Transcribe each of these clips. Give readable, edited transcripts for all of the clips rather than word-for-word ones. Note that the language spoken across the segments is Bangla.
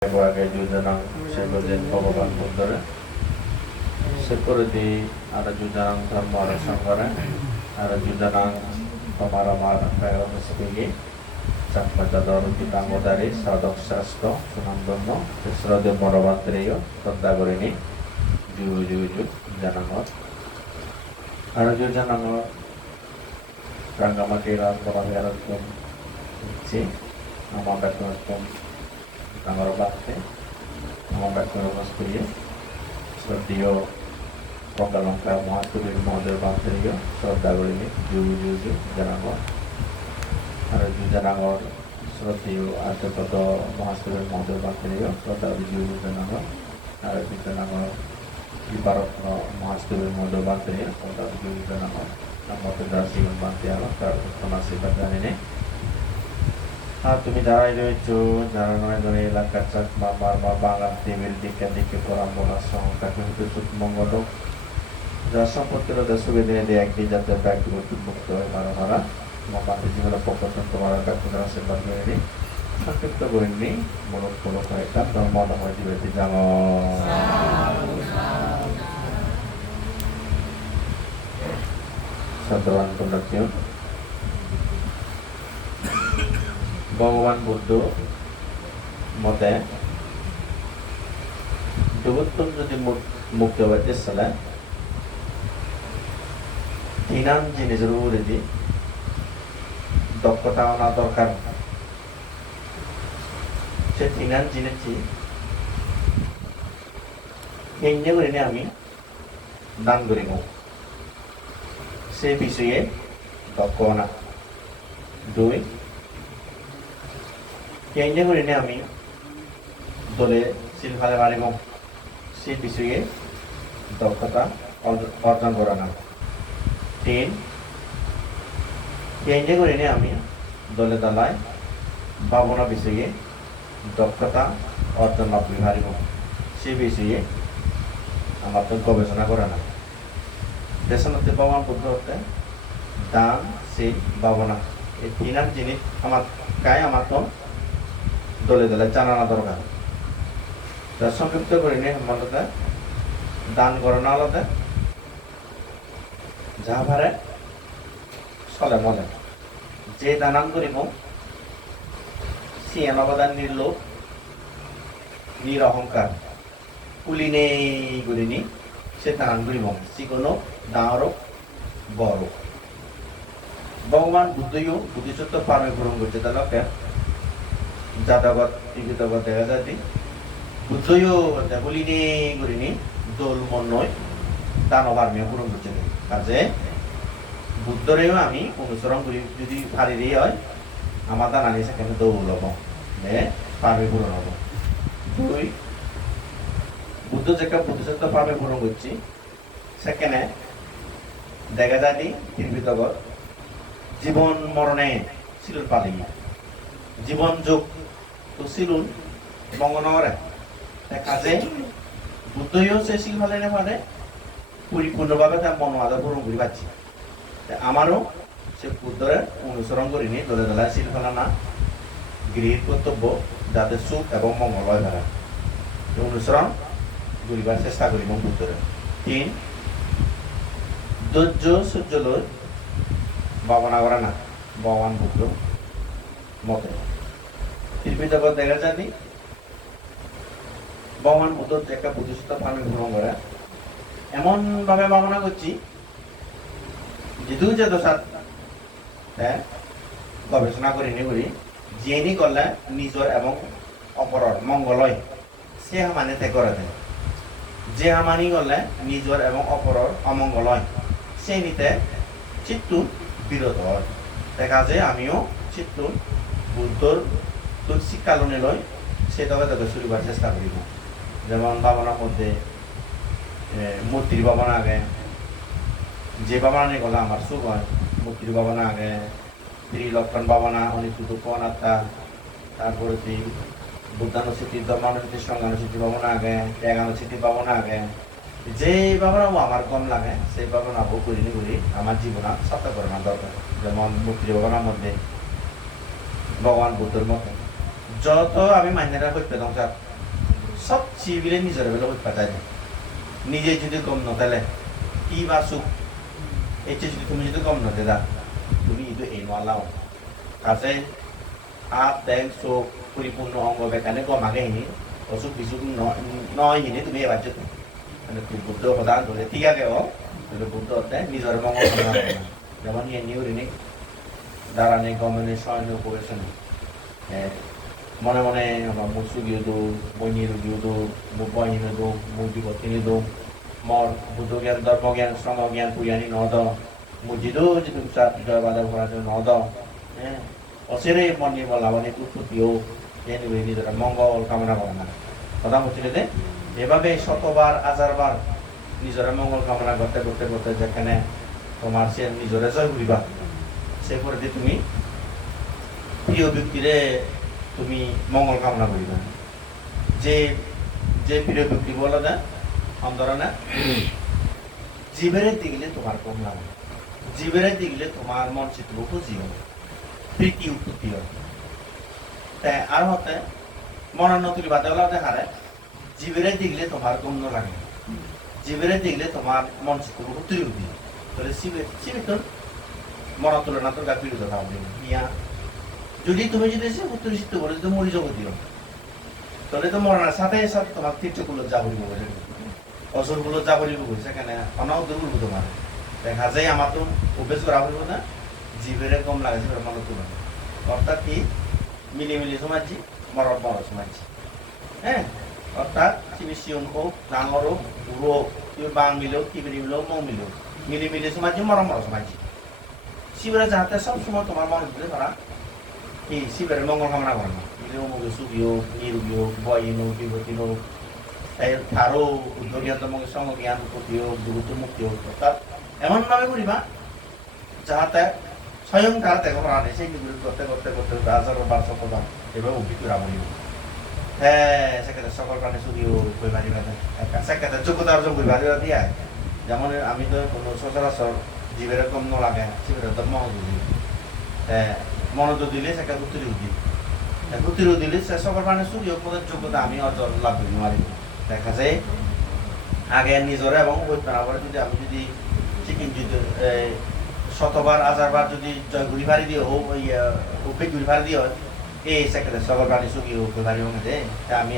Sebagai jujanang sebagian Bhagavan Buddha seperti ada jujanang dharma sanggara, ada jujanang pemaramar kaya sebagai Cakmacador kita modari sadok sasto sunamdono sesrode moravantriyo tadagorini juju janangot ada jujanang ranggamakira pemaharan ci namanya kum Tanggal bakti, ngomong ke rumah sekalian, seperti yo program lengkap muhasabah di model bakti yo, saudara ini juju jangan ada jangan seperti yo ada foto muhasabah model bakti yo, saudara juju jangan ada jangan ibarat muhasabah model bakti yo, saudara juju jangan nama federasi bakti Allah karena sifatnya ini. তুমি দাঁড়াই রয়েছো যারা নয় ধরে এলাকার চাকমা মারমা বাংলা দেবের দিকে দিকে পরামর্শ সংখ্যাকে হতে সুমঙ্গল যার সম্পত্তির সুবিধা দিয়ে একদিন যাতে ব্যক্তিগত মুক্ত হয় মারা মারা মামাতে জীবনে প্রকাশন তোমার ব্যক্তিগত আশীর্বাদ করে নি সংক্ষিপ্ত করেননি মূলক মূলক হয় তার ধর্ম হয় জীবিত জান সত্যবান কন্যাকেও ভগবান বুদ্ধ মতে যুবত্তম যদি মুক্তি হইতে চলে তিনান জিনিসের উপরে দি দক্ষতা আনা দরকার সে তিনান জিনিসটি কেন্দ্র করে আমি দান করিব সে বিষয়ে দক্ষ না দুই কেন্দ্র করে আমি দলে শিল্পালে পারিব সে বিষয়ে দক্ষতা অর্জন করা না তিন কেন্দ্র করে আমি দলে দলায় ভাবনা বিষয়ে দক্ষতা অর্জন লাভ করে পারিব সে বিষয়ে আমার তো গবেষণা করা না দেশনতে ভগবান বুদ্ধ হতে দান শীল ভাবনা এই তিনার জিনিস আমার গায়ে আমার তো দলে দলে জানানো দরকার তার সংক্ষিপ্ত করে নিয়ে আমাদের দান করানো আলাদা যা পারে চলে মজা যে দানান করিব সে অবদান নির্লোভ নিরহংকার কুলি নেই করিনি সে দান করিব সে কোনো ডাঁড় বড় ভগবান বুদ্ধইও বুদ্ধিসত্ত্ব পারমে পূরণ করছে তাহলে যাতাগত টিভিতগত দেখা যায় বুদ্ধইও বলি নেই করিনি দোল মন নয় দানব আর্মিও পূরণ করছে কাজে বুদ্ধরেও আমি অনুসরণ করি যদি পারি হয় আমার দান আনি সেখানে দৌল হব পারমে পূরণ হব দুই বুদ্ধ যেটা বুদ্ধিসত্ত্ব পারমে পূরণ করছি সেখানে দেখা যায় টিভিতগত জীবন মরণে সিলুন পালি জীবন যোগ তো সিলুন মঙ্গনগরে কাজে বুদ্ধইও সে শিল ফেলে না পারে পরিপূর্ণভাবে তার মন আদা পূরণ করে পাচ্ছি আমারও সে বুদ্ধরে অনুসরণ করিনি দলে দলে শিল ফেলা না গৃহীত কর্তব্য যাতে সুখ এবং মঙ্গল হয় তারা অনুসরণ করিবার চেষ্টা করি বুদ্ধরে তিন ধৈর্য সহ্য লই ভাবনা করা না ভগবান বুদ্ধ মতে জগৎ দেখা যায় ভগবান বুদ্ধ একটা বুদ্ধিসত্ত্ব পারমে গ্রহণ করে এমন ভাবে ভাবনা করছি যেহেতু যে দশাত গবেষণা করিনি করি যিনি করলে নিজের এবং অপরের মঙ্গল হয় সে হামানি ত্যাগ করে দেয় যে হামানি করলে নিজের এবং অপরের অমঙ্গল হয় সে নিতে চিত্ত বিরত হয় দেখা যায় আমিও চিত্ত বুদ্ধর শিক্ষালনে লয় সে তবে তাকে শুরু করার চেষ্টা করিব যেমন ভাবনার মধ্যে মূর্তির ভাবনা আগে যে ভাবনা নিয়ে গেলে আমার সুখ হয় মূর্তির ভাবনা আগে ত্রিলক্ষণ ভাবনা অনিত্য আত্মা তারপরে বুদ্ধানুসূচির ধর্মানুসূচির সংজ্ঞানুসূচির ভাবনা আগে ত্যাগানুসূচির ভাবনা আগে যে ভাবনাও আমার কম লাগে সেই ভাবনাও করিনি করি আমার জীবনা সত্য করে না দরকার যেমন মূর্তির ভাবনার মধ্যে ভগবান বুদ্ধর মতো যত আমি মাইনেরা করতে সব চিবিলে নিজের বেলা হইতে পাঠায় নিজে যদি কম নতালে কি বা সুখ এতে যদি তুমি যদি কম নতে দা তুমি ইদু এই নলাও কাছে হাত দেন চোখ পরিপূর্ণ অঙ্গ বেকানে কম আগে হিনি অসুখ বিসুখ নয় হিনি তুমি এবার যেত মানে বুদ্ধ প্রদান করে ঠিক আছে ও বুদ্ধ নিজের মঙ্গল কামনা করে না যেমন ইয়ে নিউরিনিক দাঁড়ানে গমনে শয়নে উপবেশনে মনে মনে মুসু গিয়েদো বইনির গিয়েদো বইনিদো মুজিবতিনিদো মর বুদ্ধ জ্ঞান ধর্ম জ্ঞান শ্রম জ্ঞান পুয়ানি নদ মুজিদো যদি জয় বাদা করা নদ অসেরে মনি বলাবানি কুটুটিও নিজের মঙ্গল কামনা করে না কথা হচ্ছিল যে এভাবে শতবার হাজারবার নিজের মঙ্গল কামনা করতে করতে করতে যেখানে তোমার সে নিজরে জয় ঘুরিবা সে পরে যে তুমি প্রিয় ব্যক্তিরে তুমি মঙ্গল কামনা করিবা যে যে প্রিয় ব্যক্তি বলো না অন্তরা না জীবের দিগলে তোমার কম লাগে জীবের দিগলে তোমার মন চিত্র খুঁজিও প্রীতি উৎপত্তি হয় তাই আর হতে মনের নতুন বাদে হারে জীবের দিগলে তোমার কম লাগে জীবের দিগলে তোমার মন চিত্র উত্তরি উঠি তাহলে শিবে তোর মনের তুলনা তোর গাফির কথা ইয়া যদি তুমি যদি সে উত্তর চিত্ত করে যদি মরি জগৎ দিও তাহলে তো মরণের সাথে সাথে তোমার তীর্থগুলো যা বলিব অসুরগুলো যা বলিব সেখানে অনাও দুর্বল তোমার দেখা যায় আমার তো অভ্যেস করা হইব না জীবের কম লাগে জীবের মনে তুলনা অর্থাৎ কি মিলিমিলি সমাজী মরণ বড় সমাজী হ্যাঁ অর্থাৎ তুমি শিয়ন হোক ডাঙর হোক বুড়ো হোক তুমি বাং মিলেও কিবিরি মিলেও মৌ মিলেও মিলিমিলি সমাজী মরণ বড় সমাজী শিবের যাহাতে সবসময় তোমার মনে দিলে তারা এই শিবের মঙ্গল কামনা করে না মুখে সুখী হোক নিরোগী হোক বয়হীন হোক বিভূতিন হোক তাই তারও উদ্যোগীয়ান সমজ্ঞান উৎপত্তি হোক দূরত্ব মুক্তি হোক অর্থাৎ এমনভাবে করিবা যাহাতে স্বয়ং তারা ত্যাগ করা নেই সেই করতে করতে করতে করতে হাজারো বার সফলতা এভাবে অভিজ্ঞ রাবণী হ্যাঁ সেক্ষেত্রে সকল প্রাণী সুখী হোক বই বাড়ি বাঁধে সেক্ষেত্রে যোগ্যতা অর্জন বই বাড়ি বাঁধি যেমন আমি তো কোনো সচরাচর জীবের কম ন লাগে শিবের তো মনোযোগ দিই মনোযোগ দিলে সেটা উত্তর দিলে সে সকল প্রাণী সুখী হোক পদের যোগ্যতা আমি অর্জন লাভ করি নোৱাৰি দেখা যায় আগে নিজরে এবং বৈদ্যনাভরে যদি আমি যদি চিকেন যদি শতবার হাজারবার যদি জয় ঘুরি ফারি দিয়ে হোক উদ্বেগ ঘুরি ফারি দিয়ে হয় এই সেক্ষেত্রে সকল প্রাণী সুখী হোক ফারি হোক তা আমি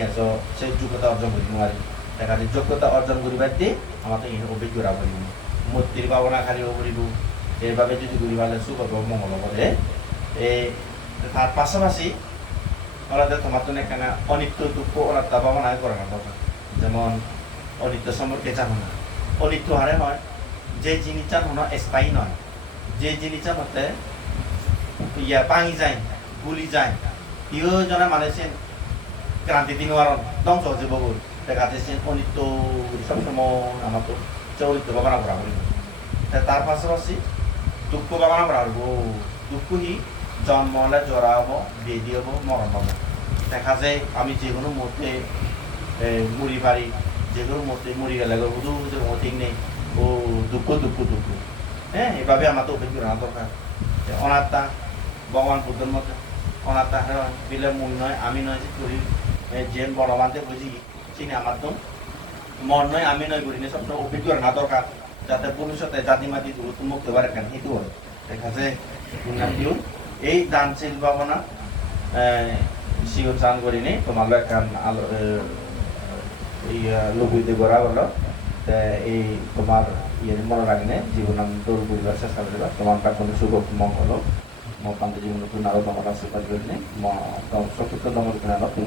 সেই যোগ্যতা অর্জন করি নোৱাৰি দেখা যায় যোগ্যতা অর্জন করিবার দিয়ে আমার তো অভিজ্ঞ ঘুরা করিব মূর্তির ভাবনা খারিব করিব এইভাবে যদি ঘুরি ফালে সুখ হব মঙ্গল করে এই তার পাশাপাশি ওরা তোমার জন্য এখানে অনিত্য দুঃখ ওরা ভাবনা করে না দরকার যেমন অনিত্য সম্পর্কে জানো না অনিত্য হারে হয় যে জিনিসটা মনে স্থায়ী নয় যে জিনিসটা মতে ভাঙি যায় গুলি যায় ইও জনে মানেছেন ক্রান্তি দিন ধ্বংস হচ্ছে বহু দেখা যাচ্ছে অনিত্য সবসময় আমার তো চরিত্র ভাবনা করা করি তার পাশাপাশি দুঃখ ভাবনা করা হবো দুঃখই জন্ম হলে জরা হবো বেদি হবো মরণ হবো দেখা যায় আমি যে কোনো মুহূর্তে মুড়ি পারি যে কোনো মুহূর্তে মুড়ি গেলে শুধু ঠিক নেই ও দুঃখ দুঃখ দুঃখ হ্যাঁ এভাবে আমার তো অভিজ্ঞ না দরকার অনাত্মা ভগবান বুদ্ধের মধ্যে অনাত্মা বিলে মুই নয় আমি নয় যে করি যে বড় মানতে বুঝি চিনি আমার তো মন নয় আমি নয় করি সবসময় অভিজ্ঞ না দরকার যাতে ভবিষ্যতে জাতি মাতি দূরত্ব মুক্ত পারে কেন সেইটো হয় দেখা যায় এই দানশীল ভাবনা শিওর চান করিনি তোমার এখন আলো এই লোকবিদ্যে করা হলো এই তোমার ইয়ে মনে রাখনে জীবন আমি দৌড় করিবার চেষ্টা করিবা তোমার কোনো শুভ মঙ্গল ମୋ ପାଞ୍ଚ ଜୀବନ ପୁନାର ତମର ଆଶୀର୍ବାଦ କରିନି ମୋ ଚତୁର୍ଥ ତମର କିଣା তুমি